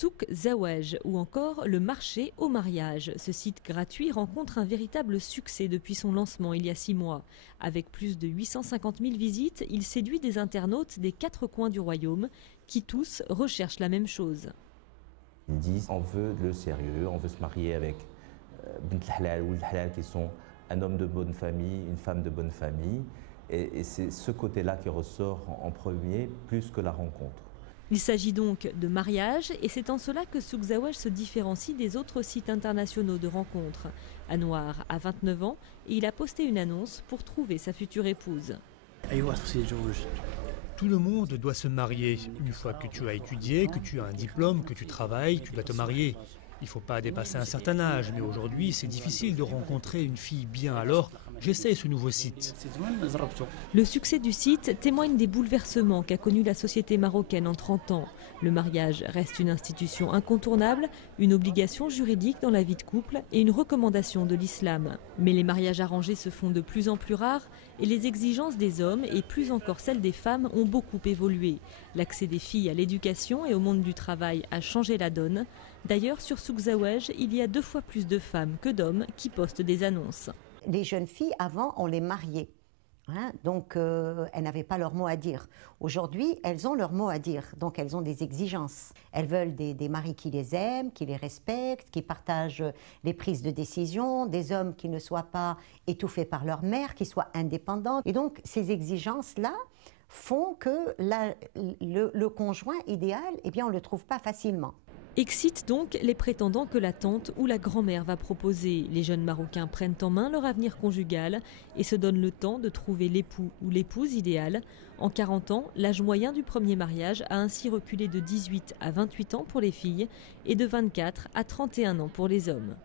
Souk Zawaj ou encore le marché au mariage. Ce site gratuit rencontre un véritable succès depuis son lancement il y a 6 mois. Avec plus de 850 000 visites, il séduit des internautes des 4 coins du royaume qui tous recherchent la même chose. Ils disent on veut le sérieux, on veut se marier avec Bint al-Halal ou al-Halal qui sont un homme de bonne famille, une femme de bonne famille. Et c'est ce côté-là qui ressort en premier plus que la rencontre. Il s'agit donc de mariage et c'est en cela que Souk Zawaj se différencie des autres sites internationaux de rencontres. Anwar a 29 ans et il a posté une annonce pour trouver sa future épouse. Tout le monde doit se marier. Une fois que tu as étudié, que tu as un diplôme, que tu travailles, tu dois te marier. Il ne faut pas dépasser un certain âge, mais aujourd'hui c'est difficile de rencontrer une fille bien, alors j'essaie ce nouveau site. Le succès du site témoigne des bouleversements qu'a connus la société marocaine en 30 ans. Le mariage reste une institution incontournable, une obligation juridique dans la vie de couple et une recommandation de l'islam. Mais les mariages arrangés se font de plus en plus rares et les exigences des hommes et plus encore celles des femmes ont beaucoup évolué. L'accès des filles à l'éducation et au monde du travail a changé la donne. D'ailleurs, sur Souk Zawaj, il y a 2 fois plus de femmes que d'hommes qui postent des annonces. Les jeunes filles, avant, on les mariait. Donc, elles n'avaient pas leur mot à dire. Aujourd'hui, elles ont leur mot à dire. Donc, elles ont des exigences. Elles veulent des maris qui les aiment, qui les respectent, qui partagent les prises de décision, des hommes qui ne soient pas étouffés par leur mère, qui soient indépendants. Et donc, ces exigences-là font que le conjoint idéal, eh bien, on ne le trouve pas facilement. Excite donc les prétendants que la tante ou la grand-mère va proposer. Les jeunes Marocains prennent en main leur avenir conjugal et se donnent le temps de trouver l'époux ou l'épouse idéale. En 40 ans, l'âge moyen du premier mariage a ainsi reculé de 18 à 28 ans pour les filles et de 24 à 31 ans pour les hommes.